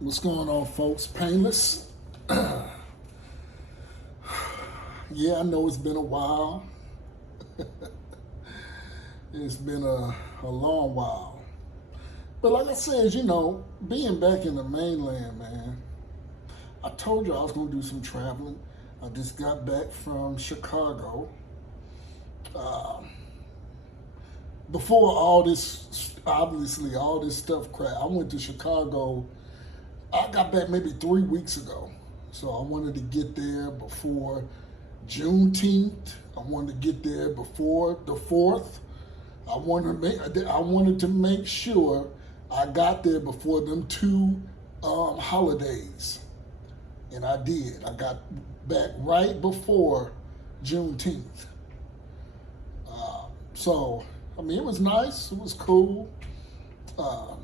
What's going on, folks? Painless. Yeah, I know it's been a while. It's been a long while. But like I said, being back in the mainland, man, I told you I was going to do some traveling. I just got back from Chicago. Uh, Before all this, obviously, all this stuff crap, I went to Chicago. I got back maybe 3 weeks ago. So I wanted to get there before Juneteenth. I wanted to get there before the 4th. I wanted to make sure I got there before them two holidays, and I did. I got back right before Juneteenth. So I mean, it was nice. It was cool. Um,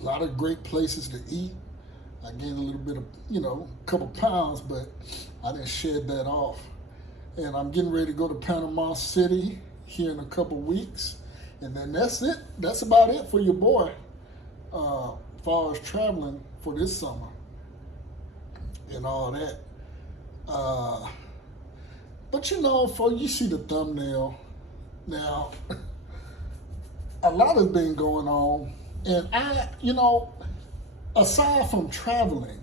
a lot of great places to eat. I gained a little bit of, a couple pounds, but I didn't shed that off. And I'm getting ready to go to Panama City here in a couple weeks. And then that's it. That's about it for your boy as far as traveling for this summer and all that. Uh, but for you see the thumbnail now, a lot has been going on. And aside from traveling,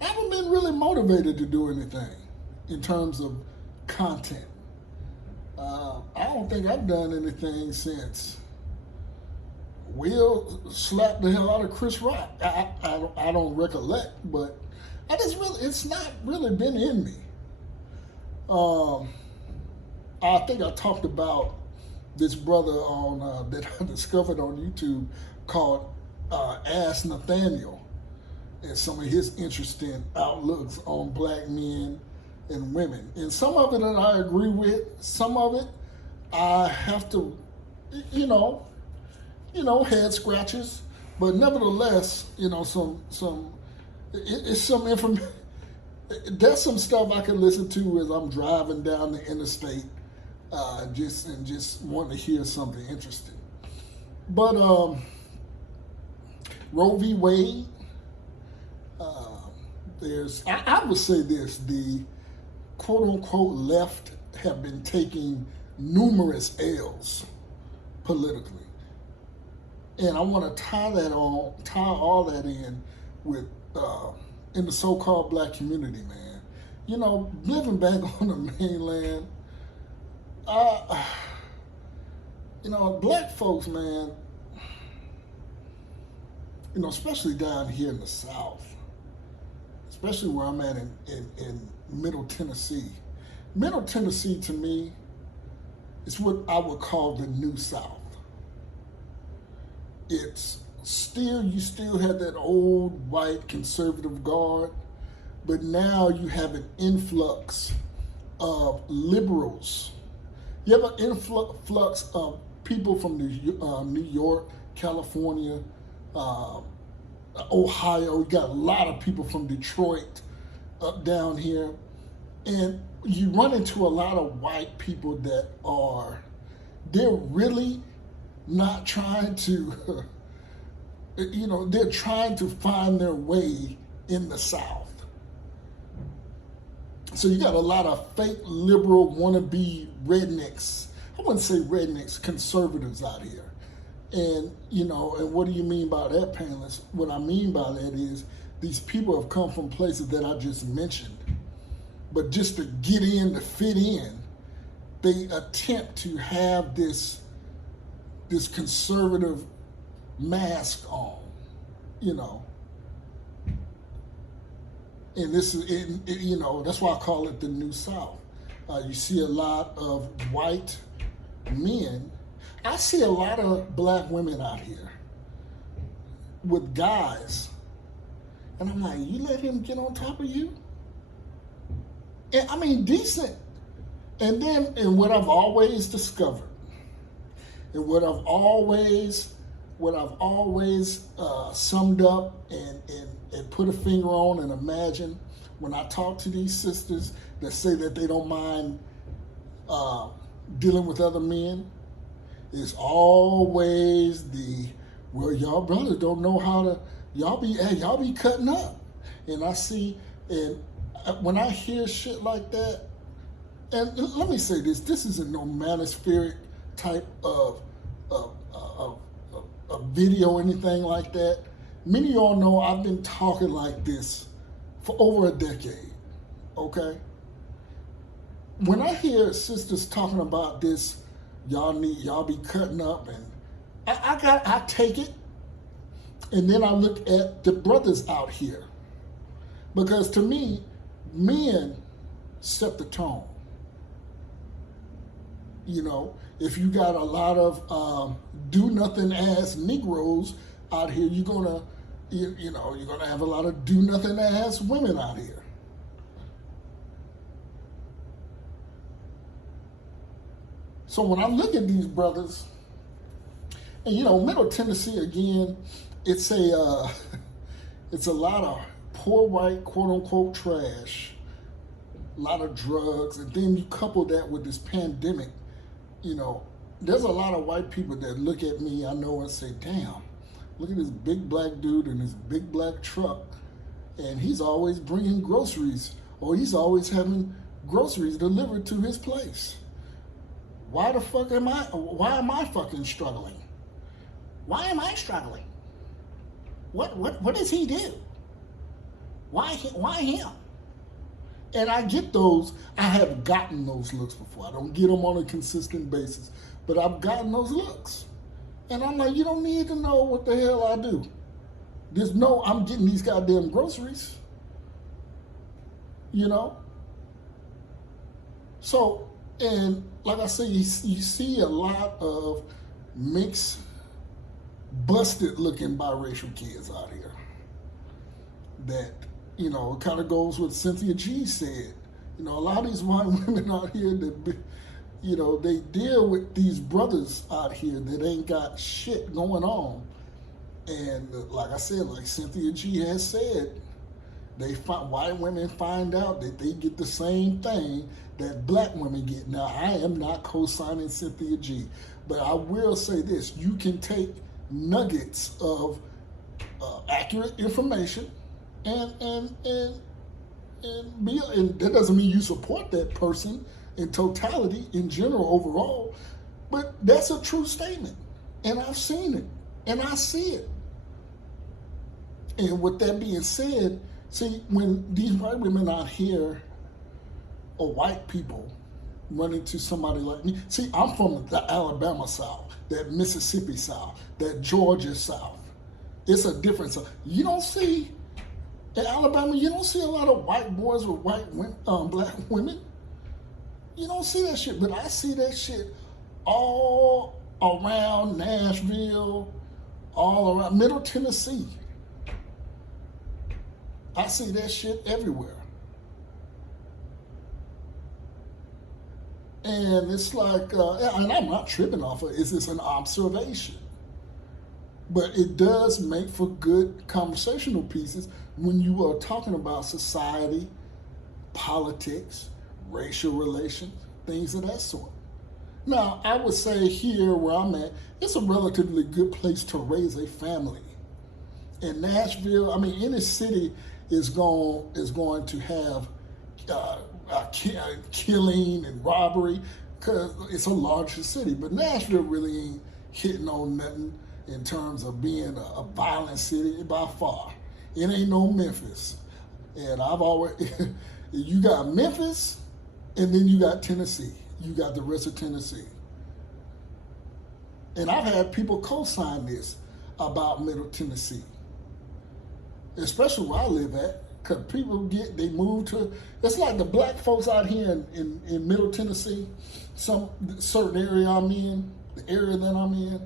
I haven't been really motivated to do anything in terms of content. I don't think I've done anything since Will slapped the hell out of Chris Rock. I don't recollect, but it's not really been in me. Um, I think I talked about this brother on that I discovered on YouTube called Ask Nathaniel, and some of his interesting outlooks on black men and women. And some of it that I agree with, some of it I have to, you know, head scratches. But nevertheless, it's some information. There's some stuff I can listen to as I'm driving down the interstate, just wanting to hear something interesting. But Roe v. Wade. I would say this: the quote unquote left have been taking numerous L's politically, and I want to tie all that in with in the so-called black community, man. Living back on the mainland, uh, black folks, man. Especially down here in the South, especially where I'm at in Middle Tennessee. Middle Tennessee to me is what I would call the New South. You still have that old white conservative guard, but now you have an influx of liberals. You have an influx of people from New York, California, uh, Ohio. You got a lot of people from Detroit up down here, and you run into a lot of white people they're really not trying to, they're trying to find their way in the South. So you got a lot of fake liberal wannabe rednecks. I wouldn't say rednecks, conservatives out here. And what do you mean by that, Painless? What I mean by that is these people have come from places that I just mentioned, but just to get in, to fit in, they attempt to have this conservative mask on, and this is that's why I call it the New South. You see a lot of white men. I see a lot of black women out here with guys, and I'm like, you let him get on top of you? And I mean, decent. And what I've always discovered, and what I've always summed up and put a finger on and imagine when I talk to these sisters that say that they don't mind dealing with other men, is always the well, y'all brothers don't know how to, y'all be cutting up. And I see, and when I hear shit like that, and let me say this isn't no manosphere type of video or anything like that. Many of y'all know I've been talking like this for over a decade, okay? When I hear sisters talking about this, y'all be cutting up, and I take it, and then I look at the brothers out here. Because to me, men set the tone. You know, if you got a lot of do nothing ass Negroes out here, you're gonna have a lot of do nothing ass women out here. So when I look at these brothers, and Middle Tennessee again, it's a lot of poor white quote unquote trash, a lot of drugs, and then you couple that with this pandemic. There's a lot of white people that look at me, I know, and say, damn, look at this big black dude in this big black truck, and he's always bringing groceries, or he's always having groceries delivered to his place. Why am I fucking struggling? Why am I struggling? What does he do? Why him? And I get those, I have gotten those looks before. I don't get them on a consistent basis, but I've gotten those looks. And I'm like, you don't need to know what the hell I do. I'm getting these goddamn groceries. So, and like I say, you see a lot of mixed, busted looking biracial kids out here that, it kind of goes with Cynthia G said. A lot of these white women out here that, they deal with these brothers out here that ain't got shit going on. And like I said, like Cynthia G has said, white women find out that they get the same thing that black women get. Now, I am not co-signing Cynthia G, but I will say this: you can take nuggets of accurate information, and that doesn't mean you support that person in totality, in general, overall, but that's a true statement, and I've seen it, and I see it. And with that being said, see, when these white women out here, or white people, run into somebody like me, see, I'm from the Alabama South, that Mississippi South, that Georgia South. It's a difference. You don't see, in Alabama, you don't see a lot of white boys with black women. You don't see that shit, but I see that shit all around Nashville, all around Middle Tennessee. I see that shit everywhere. And it's like, and I'm not tripping off of it, it's just an observation. But it does make for good conversational pieces when you are talking about society, politics, racial relations, things of that sort. Now, I would say here where I'm at, it's a relatively good place to raise a family. In Nashville, any city is going to have killing and robbery because it's a larger city. But Nashville really ain't hitting on nothing in terms of being a violent city by far. It ain't no Memphis. And you got Memphis, and then you got Tennessee. You got the rest of Tennessee. And I've had people co-sign this about Middle Tennessee, especially where I live at, because people they move to, it's like the black folks out here in Middle Tennessee, some certain area I'm in, the area that I'm in,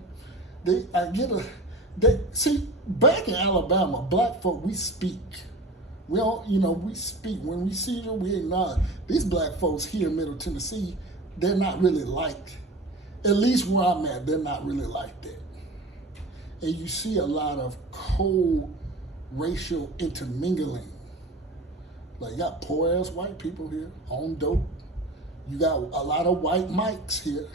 see, back in Alabama, black folk, we speak. We don't, we speak. When we see you, we acknowledge. These black folks here in Middle Tennessee, they're not really like, at least where I'm at, they're not really like that. And you see a lot of cold racial intermingling. Like, you got poor ass white people here on dope. You got a lot of white mics here.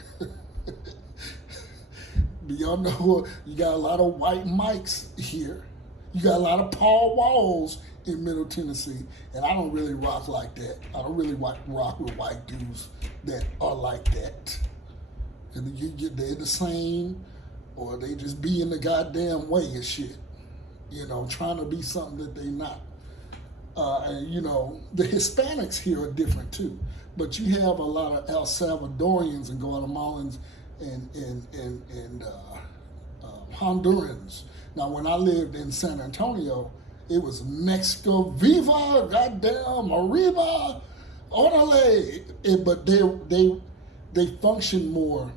Beyond the hood, you got a lot of white mics here. You got a lot of Paul Walls in Middle Tennessee, and I don't really rock like that. I don't really rock with white dudes that are like that. And they're the same, or they just be in the goddamn way and shit. You know, trying to be something that they not. And you know, the Hispanics here are different too. But you have a lot of El Salvadorians and Guatemalans and Hondurans. Now, when I lived in San Antonio, it was Mexico, Viva, goddamn, Arriba, Orale. But they function more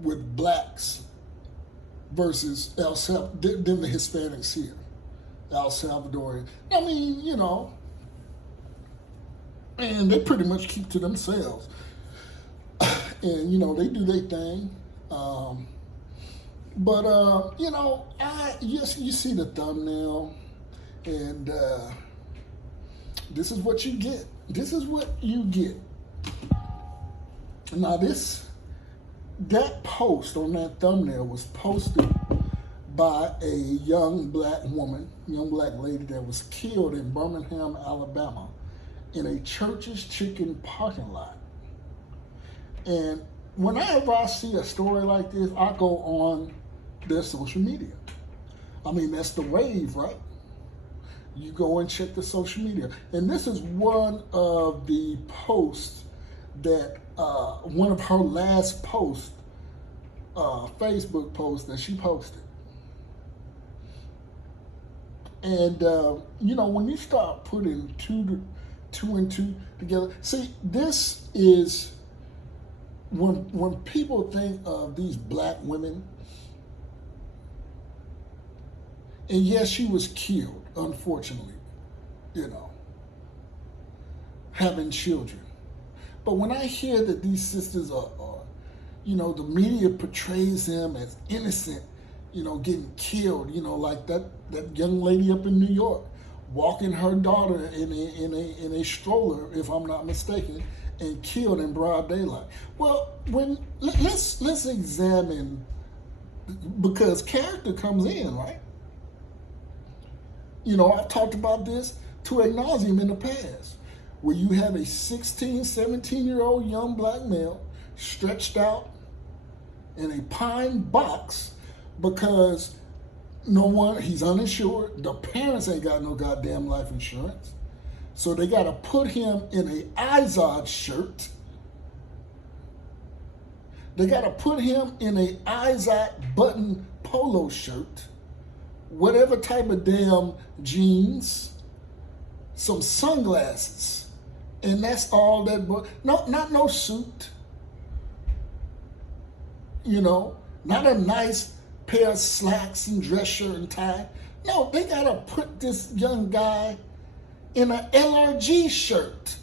with blacks versus than the Hispanics here, El Salvadorian. I mean, you know, and they pretty much keep to themselves. And, you know, they do their thing. You know, you see the thumbnail, and this is what you get. This is what you get. Now, that post on that thumbnail was posted by a young black woman, young black lady that was killed in Birmingham, Alabama, in a Church's Chicken parking lot. And whenever I see a story like this, I go on their social media. I mean, that's the wave, right? You go and check the social media. And this is one of the posts that, one of her last posts, Facebook posts that she posted. And, you know, when you start putting two and two together, see, this is, when people think of these black women, and yes, she was killed, unfortunately, you know, having children. But when I hear that these sisters are, you know, the media portrays them as innocent, you know, getting killed, you know, like that young lady up in New York, walking her daughter in a stroller, if I'm not mistaken, and killed in broad daylight. Well, let's examine, because character comes in, right? You know, I've talked about this to ad nauseum in the past, where you have a 16, 17-year-old young black male stretched out in a pine box because he's uninsured. The parents ain't got no goddamn life insurance. So they got to put him in a Izod shirt. They got to put him in a Izod button polo shirt, whatever type of damn jeans, some sunglasses, and that's all that. Not no suit. You know, not a nice pair of slacks and dress shirt and tie. No, they got to put this young guy in an LRG shirt.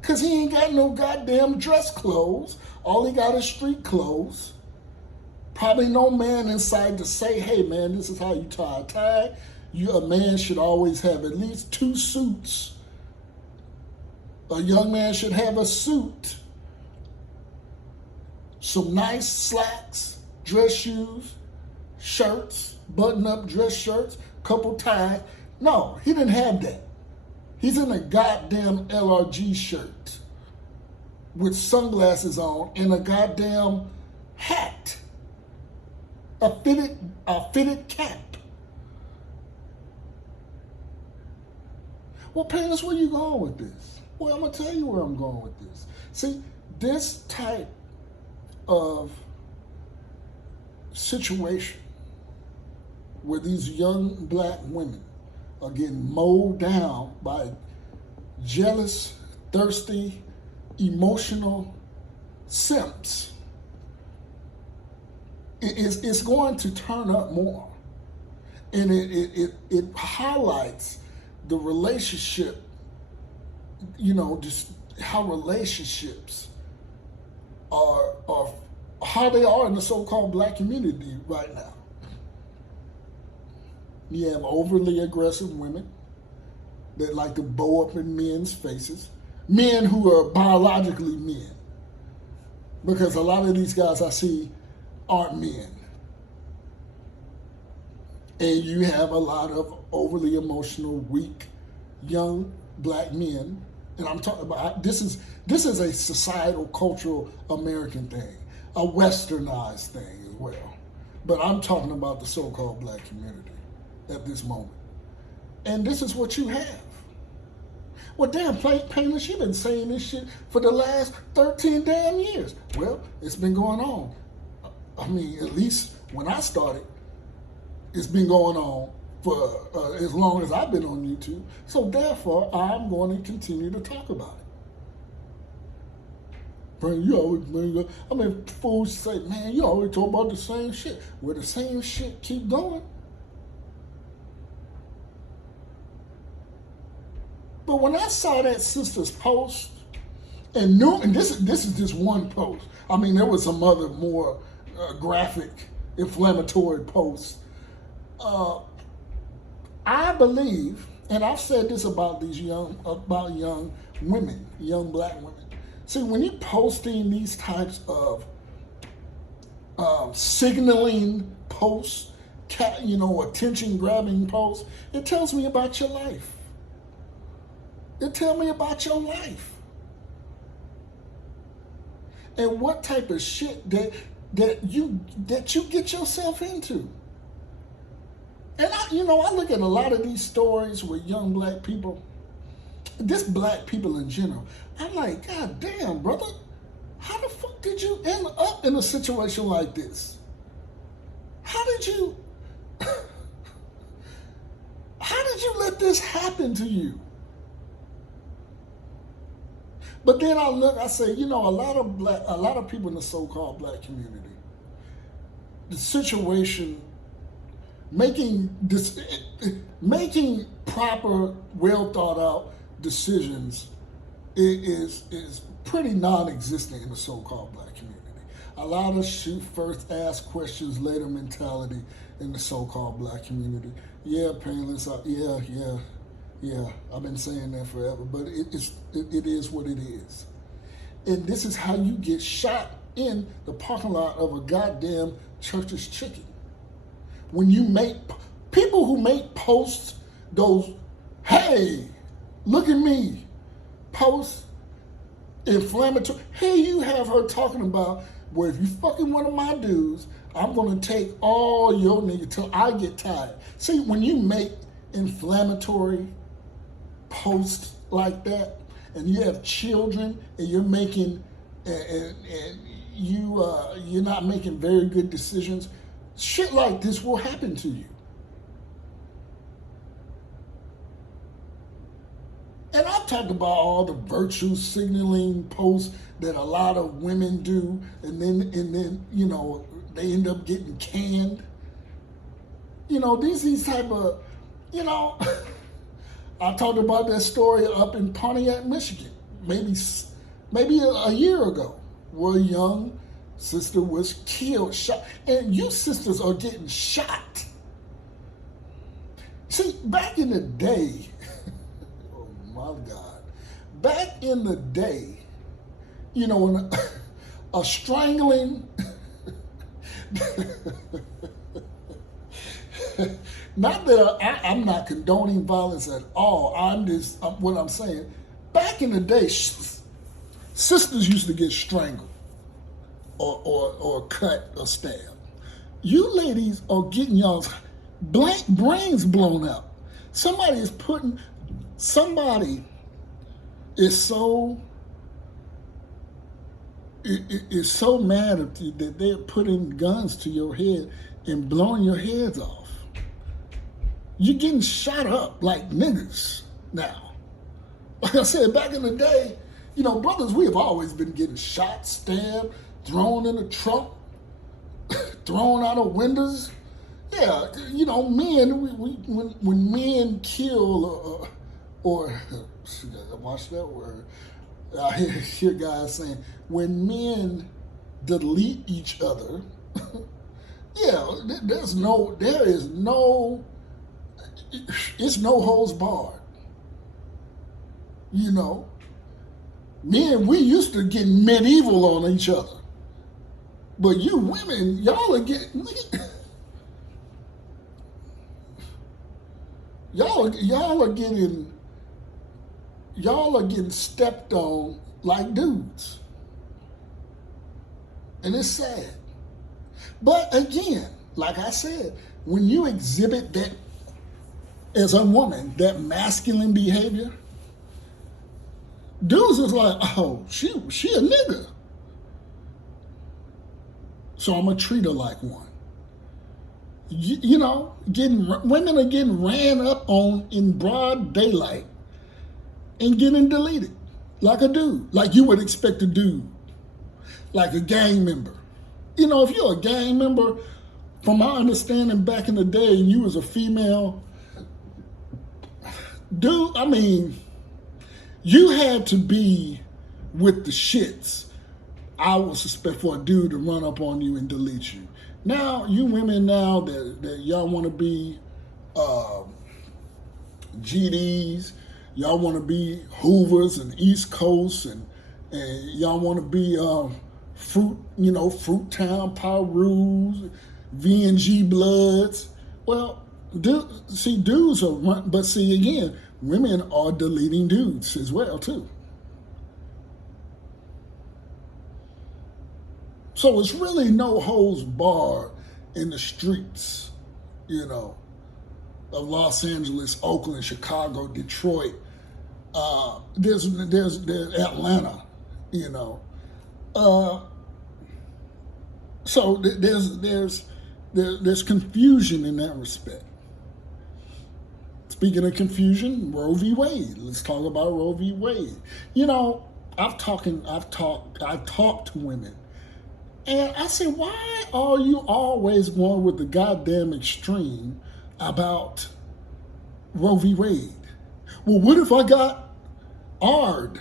Because he ain't got no goddamn dress clothes. All he got is street clothes. Probably no man inside to say, hey man, this is how you tie a tie. A man should always have at least 2 suits. A young man should have a suit, some nice slacks, dress shoes, shirts, button-up dress shirts, couple ties. No, he didn't have that. He's in a goddamn LRG shirt with sunglasses on and a goddamn hat, a fitted cap. Well, parents, where you going with this? Well, I'm going to tell you where I'm going with this. See, this type of situation where these young black women are getting mowed down by jealous, thirsty, emotional simps, it's going to turn up more. And it highlights the relationship, you know, just how relationships are how they are in the so-called black community right now. You have overly aggressive women that like to bow up in men's faces. Men who are biologically men. Because a lot of these guys I see aren't men. And you have a lot of overly emotional, weak, young black men. And I'm talking about this is a societal, cultural American thing, a westernized thing as well. But I'm talking about the so-called black community at this moment. And this is what you have. Well, damn, Painless, you've been saying this shit for the last 13 damn years. Well, it's been going on. I mean, at least when I started, it's been going on for as long as I've been on YouTube. So therefore, I'm going to continue to talk about it. You always bring up, I mean, fools say, man, you always talk about the same shit. Well, the same shit keep going. But when I saw that sister's post, and this is just one post. I mean, there was some other more graphic, inflammatory posts. I believe, and I've said this about these young women, young black women. See, when you're posting these types of signaling posts, attention-grabbing posts, it tells me about your life. It tells me about your life. And what type of shit that you get yourself into. And I look at a lot of these stories with young black people, just black people in general. I'm like, God damn, brother, how the fuck did you end up in a situation like this? How did you let this happen to you? But then I say, a lot of people in the so-called black community, the situation, making proper, well thought out decisions is pretty non-existent in the so-called black community. A lot of shoot first, ask questions later mentality in the so-called black community. Yeah, Painless. Yeah, I've been saying that forever, but it is what it is. And this is how you get shot in the parking lot of a goddamn Church's Chicken. When you make, people who make posts, those, hey, look at me, posts, inflammatory. Here you have her talking about, well, if you fucking one of my dudes, I'm going to take all your niggas till I get tired. See, when you make inflammatory posts like that, and you have children, and you're making, and you're not making very good decisions, shit like this will happen to you. And I've talked about all the virtue signaling posts that a lot of women do, and then they end up getting canned. These type of, I talked about that story up in Pontiac, Michigan, maybe a year ago, where a young sister was killed, shot, and you sisters are getting shot. See, back in the day, oh my God, back in the day, when a strangling, not that I'm not condoning violence at all. What I'm saying, back in the day, sisters used to get strangled or cut or stabbed. You ladies are getting y'all's blank brains blown out. Somebody is so mad at you that they're putting guns to your head and blowing your heads off. You're getting shot up like niggas now. Like I said, back in the day, brothers, we have always been getting shot, stabbed, thrown in the trunk, thrown out of windows. Yeah, men, when men kill or watch that word. I hear guys saying, when men delete each other, yeah, it's no holds barred. Men, we used to get medieval on each other. But you women, y'all are getting y'all are getting stepped on like dudes. And it's sad. But again, like I said, when you exhibit that as a woman, that masculine behavior, dudes is like, oh, she a nigga. So I'm gonna treat her like one. You know, women are getting ran up on in broad daylight and getting deleted like a dude, like you would expect a dude, like a gang member. You know, if you're a gang member, from my understanding back in the day, and you was a female dude, I mean, you had to be with the shits, I would suspect, for a dude to run up on you and delete you. Now, you women now that y'all want to be GDs, y'all want to be Hoovers and East Coast, and y'all want to be Fruit Town, Power Rules, VNG Bloods. Well, dudes are, but see again, women are deleting dudes as well too. So it's really no holds barred in the streets, you know, of Los Angeles, Oakland, Chicago, Detroit. There's Atlanta, you know. So there's confusion in that respect. Speaking of confusion, Roe v. Wade. Let's talk about Roe v. Wade. You know, I've talked to women, and I say, why are you always going with the goddamn extreme about Roe v. Wade? Well, what if I got R'd?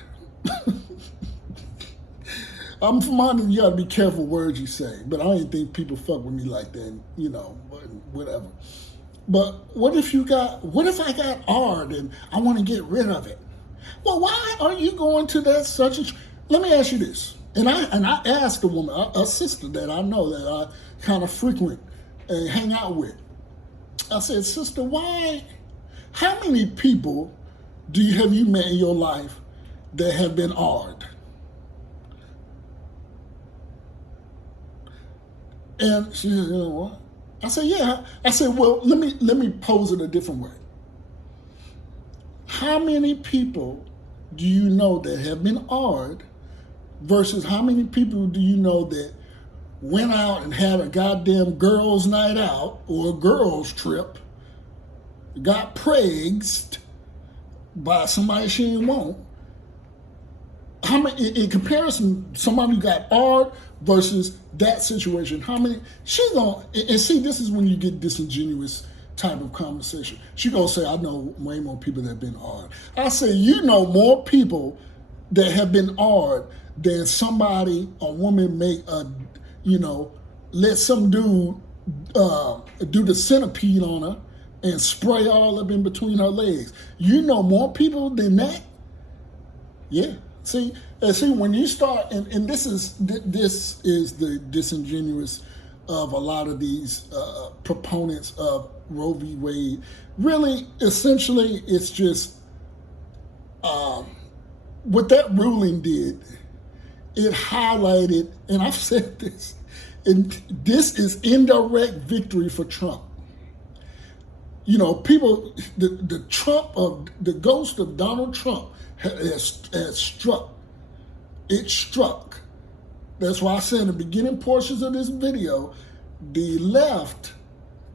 I'm from London, you gotta be careful words you say, but I didn't think people fuck with me like that, you know, but whatever. But what if I got R'd and I want to get rid of it? Well, why are you going to that such a... Let me ask you this. And I asked a woman, a sister that I know that I kind of frequent and hang out with. I said, sister, how many people have you met in your life that have been R'd? And she said, you know what? I said, yeah. I said, well, let me pose it a different way. How many people do you know that have been R'd versus how many people do you know that went out and had a goddamn girls' night out or a girls' trip, got pregged by somebody she didn't want? How many, in comparison, somebody who got R'd versus that situation, how many, she's gonna, and see, this is when you get disingenuous type of conversation. She gonna say, I know way more people that have been R'd. I say, you know more people that have been R'd than a woman make let some dude do the centipede on her and spray all up in between her legs. You know more people than that? Yeah. See, when you start, and this is the disingenuous of a lot of these proponents of Roe v. Wade. Really, essentially, it's just what that ruling did. It highlighted, and I've said this, and this is indirect victory for Trump. You know, people, the ghost of Donald Trump has struck. It struck. That's why I said in the beginning portions of this video, the left,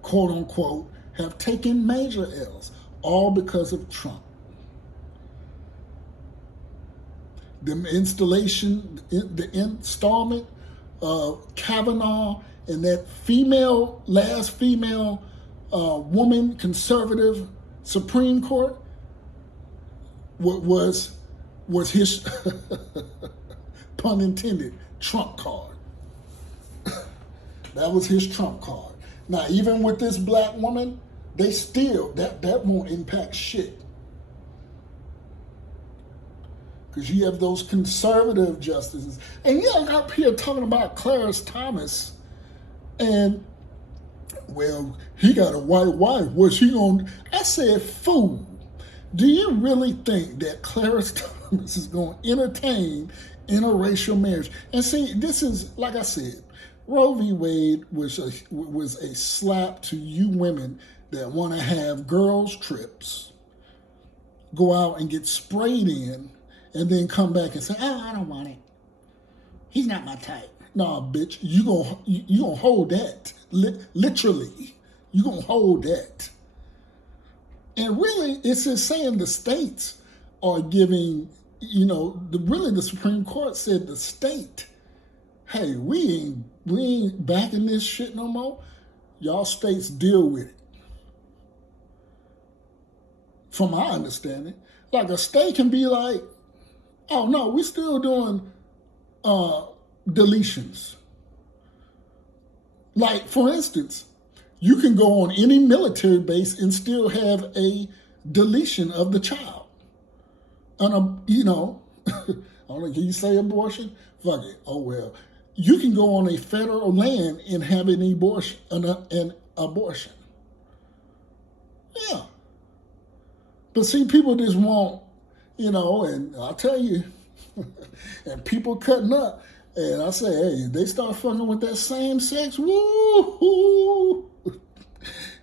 quote unquote, have taken major L's, all because of Trump. The installment of Kavanaugh and that last female woman conservative Supreme Court was his, pun intended, trump card. That was his trump card. Now, even with this black woman, they still, that won't impact shit. because you have those conservative justices. And you're up here talking about Clarence Thomas, and, well, he got a white wife. What's he going to... I said, fool, do you really think that Clarence Thomas is going to entertain interracial marriage? And see, this is, like I said, Roe v. Wade was a slap to you women that want to have girls' trips, go out and get sprayed in, and then come back and say, oh, I don't want it. He's not my type. Nah, bitch, you gonna hold that. Literally, you gonna hold that. And really, it's just saying the states are giving, really the Supreme Court said the state, hey, we ain't backing this shit no more. Y'all states deal with it. From my understanding, like a state can be like, oh no, we still doing deletions. Like, for instance, you can go on any military base and still have a deletion of the child. And, I don't know, can you say abortion? Fuck it. Oh, well. You can go on a federal land and have an abortion. Yeah. But see, people just want, and I'll tell you, and people cutting up, and I say, hey, they start fucking with that same sex, woo,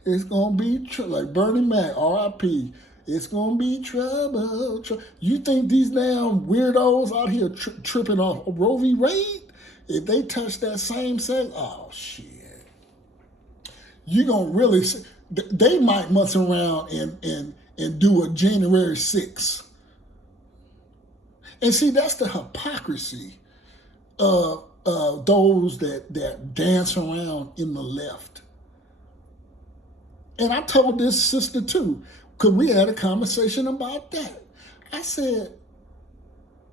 it's going to be, like Bernie Mac, R.I.P., it's going to be trouble. You think these damn weirdos out here tripping off Roe v. Wade? If they touch that same sex, oh, shit. You're going to really, they might mess around and do a January 6th. And see, that's the hypocrisy of those that dance around in the left. And I told this sister too, because we had a conversation about that. I said,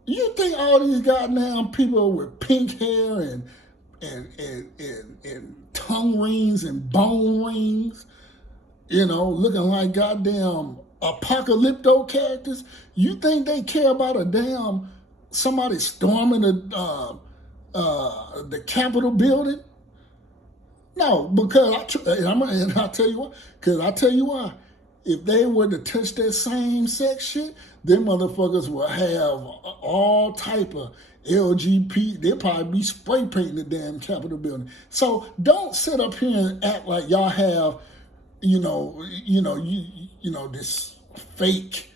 you think all these goddamn people with pink hair and tongue rings and bone rings, looking like goddamn apocalypto characters, you think they care about a damn somebody storming the Capitol building? No, because I'll tell you what. Because I tell you why. If they were to touch that same sex shit, them motherfuckers will have all type of LGBT. They'll probably be spray painting the damn Capitol building. So don't sit up here and act like y'all have, this fake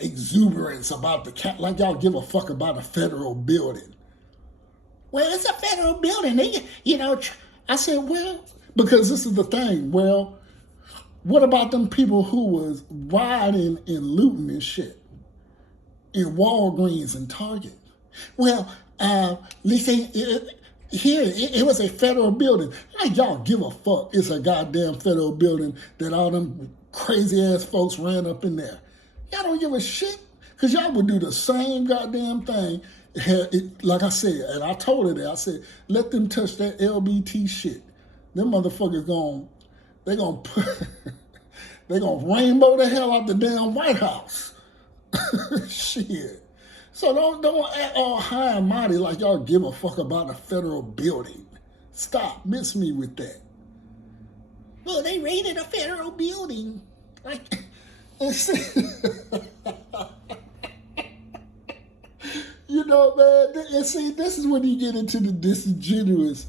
exuberance about the cat, like y'all give a fuck about a federal building. Well, it's a federal building. I said, well, because this is the thing. Well, what about them people who was rioting and looting and shit in Walgreens and Target? Well, listen, it was a federal building. Like, y'all give a fuck. It's a goddamn federal building that all them crazy ass folks ran up in there. Y'all don't give a shit, because y'all would do the same goddamn thing. Like I said, and I told her that, I said, let them touch that LBT shit. Them motherfuckers they're gonna rainbow the hell out the damn White House. Shit. So don't act all high and mighty like y'all give a fuck about a federal building. Stop, miss me with that. Well, they raided a federal building. Man, and see, this is when you get into the disingenuous,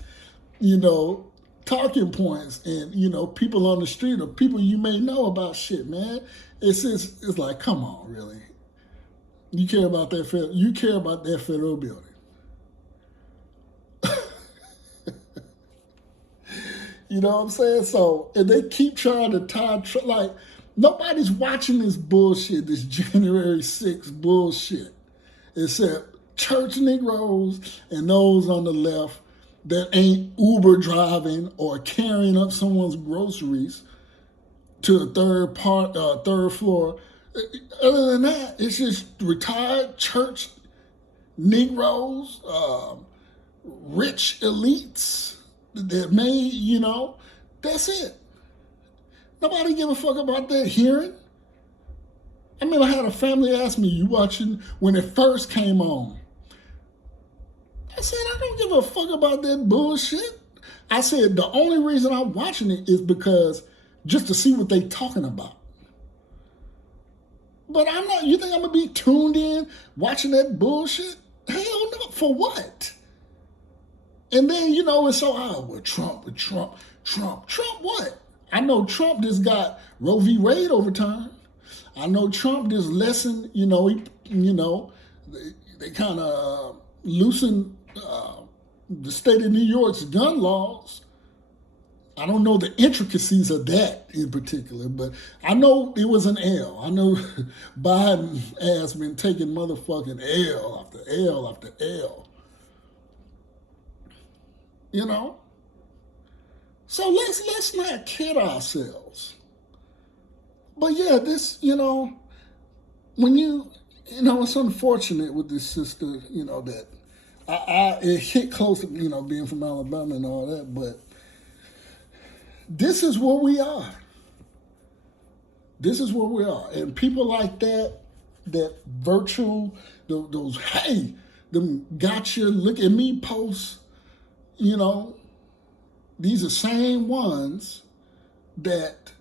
talking points and, people on the street or people you may know about shit, man. It's like, come on, really? You care about that federal building. You know what I'm saying? So, and they keep trying to tie, like, nobody's watching this bullshit, this January 6th bullshit, except church Negroes and those on the left that ain't Uber driving or carrying up someone's groceries to the third floor. Other than that, it's just retired church Negroes, rich elites that may, that's it. Nobody give a fuck about that hearing. I mean, I had a family ask me, you watching when it first came on? I said, I don't give a fuck about that bullshit. I said, the only reason I'm watching it is because just to see what they talking about. But I'm not, you think I'm going to be tuned in watching that bullshit? Hell no, for what? And then, it's so, well, Trump what? I know Trump just got Roe v. Wade overturned. I know Trump just lessened, they kind of loosened the state of New York's gun laws. I don't know the intricacies of that in particular, but I know it was an L. I know Biden has been taking motherfucking L after L after L. So let's not kid ourselves. But yeah, this, when it's unfortunate with this sister, that it hit close to, being from Alabama and all that, but this is where we are. This is where we are. And people like that virtual, those, hey, them gotcha, look at me posts, these are same ones that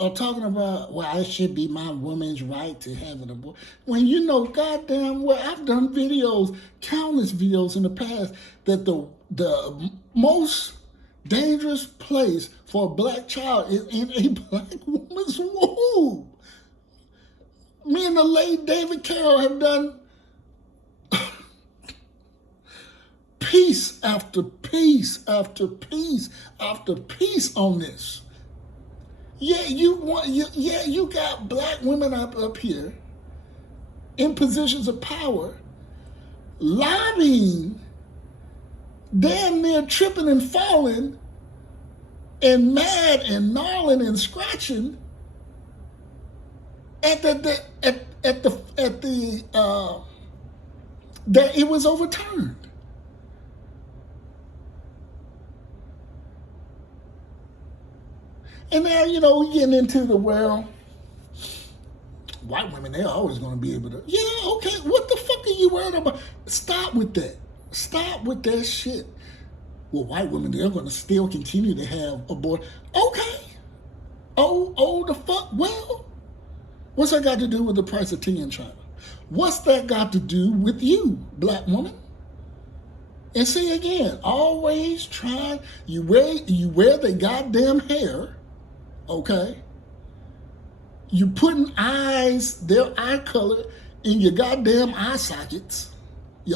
are talking about, well, it should be my woman's right to have an abortion. When goddamn well, I've done videos, countless videos in the past, that the most dangerous place for a black child is in a black woman's womb. Me and the late David Carroll have done piece after piece after piece after piece on this. Yeah, you got black women up here in positions of power, lobbying, damn near tripping and falling, and mad and gnarling and scratching at that it was overturned. And now, we getting into the, well, white women, they're always going to be able to, yeah, okay, what the fuck are you worried about? Stop with that. Stop with that shit. Well, white women, they're going to still continue to have abortion. Okay. Oh, the fuck? Well, what's that got to do with the price of tea in China? What's that got to do with you, black woman? And see, again, always trying, you wear the goddamn hair, okay? You putting their eye color in your goddamn eye sockets,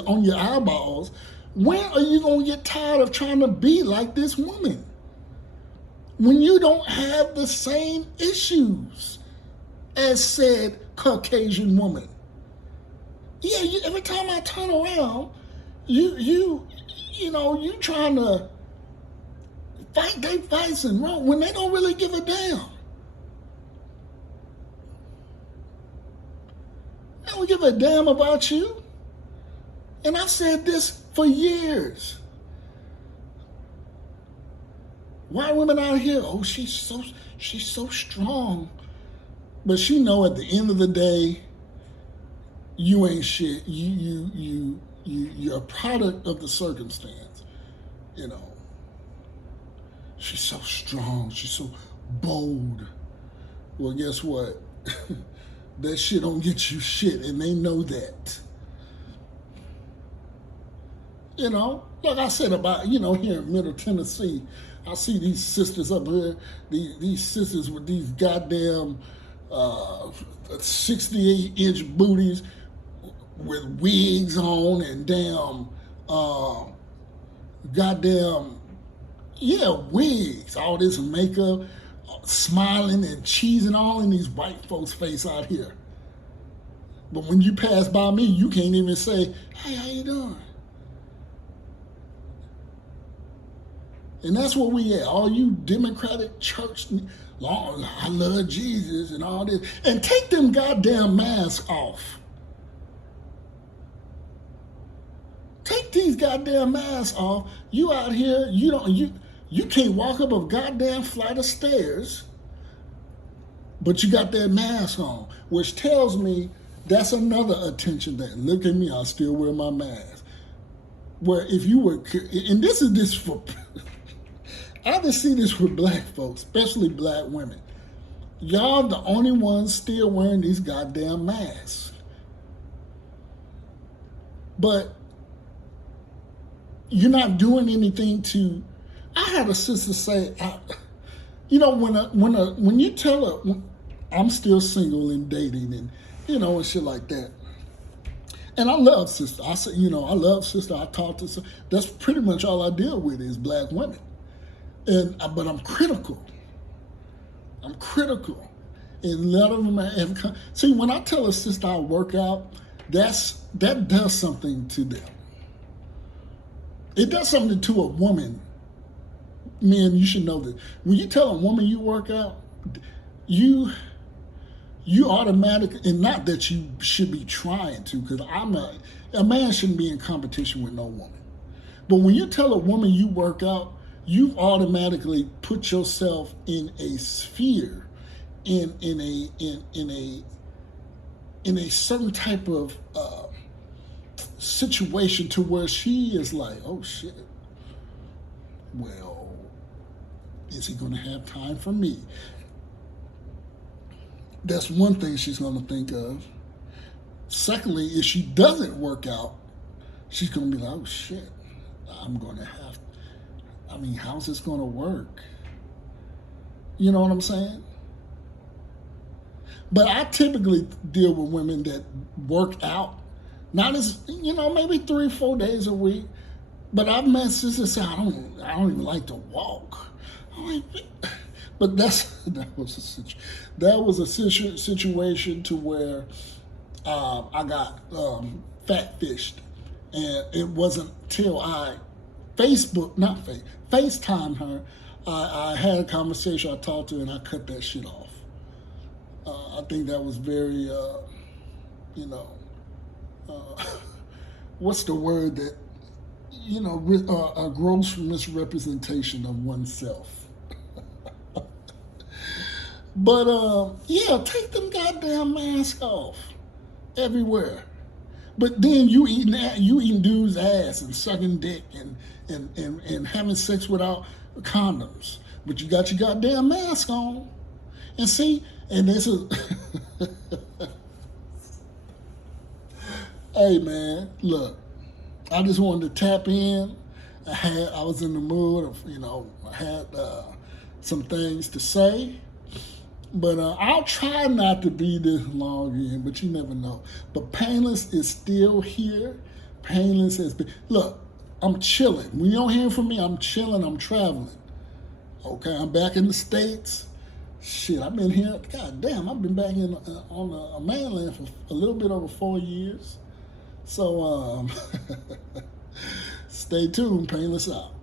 on your eyeballs. When are you going to get tired of trying to be like this woman? When you don't have the same issues as said Caucasian woman. Yeah, every time I turn around, you trying to fight they fights and wrong when they don't really give a damn. They don't give a damn about you. And I've said this for years. White women out here, oh, she's so strong. But she know at the end of the day, you ain't shit. You're a product of the circumstance. She's so strong. She's so bold. Well, guess what? That shit don't get you shit, and they know that. Like I said about, here in Middle Tennessee, I see these sisters up here, these sisters with these goddamn 68-inch booties with wigs on and damn, wigs, all this makeup, smiling and cheesing all in these white folks' face out here. But when you pass by me, you can't even say, hey, how you doing? And that's where we at. All you Democratic church, I love Jesus and all this. And take them goddamn masks off. Take these goddamn masks off. You out here, you can't walk up a goddamn flight of stairs but you got that mask on, which tells me that's another attention thing. Look at me, I still wear my mask. Where if you were, and this for, I just see this with black folks, especially black women. Y'all the only ones still wearing these goddamn masks. But you're not doing anything to. I had a sister say, when you tell her I'm still single and dating and and shit like that. And I love sister. I say, I love sister. I talk to sister. That's pretty much all I deal with is black women. But I'm critical. I'm critical. And a lot of them have come. See, when I tell a sister I work out, that does something to them. It does something to a woman. Men, you should know that. When you tell a woman you work out, you automatically, and not that you should be trying to, because a man shouldn't be in competition with no woman. But when you tell a woman you work out, you automatically put yourself in a sphere, in a certain type of situation to where she is like, oh shit, well, is he going to have time for me? That's one thing she's going to think of. Secondly, if she doesn't work out, she's going to be like, oh shit, I'm going to have, how's this going to work? You know what I'm saying? But I typically deal with women that work out, not as, maybe 3 or 4 days a week. But I've met sisters say, I don't even like to walk. But that was a situation to where I got fat fished, and it wasn't till I FaceTime her. I had a conversation, I talked to her, and I cut that shit off. I think that was very, what's the word that, a gross misrepresentation of oneself. But take them goddamn masks off everywhere. But then you eating dudes' ass and sucking dick and having sex without condoms. But you got your goddamn mask on. And see, and this is hey man, look, I just wanted to tap in. I was in the mood of, I had some things to say. But I'll try not to be this long again, but you never know. But Painless is still here. Painless has been, look, I'm chilling. When you don't hear from me, I'm chilling, I'm traveling. Okay, I'm back in the States. Shit, I've been here, god damn, I've been back on the mainland for a little bit over 4 years. So, stay tuned, Painless out.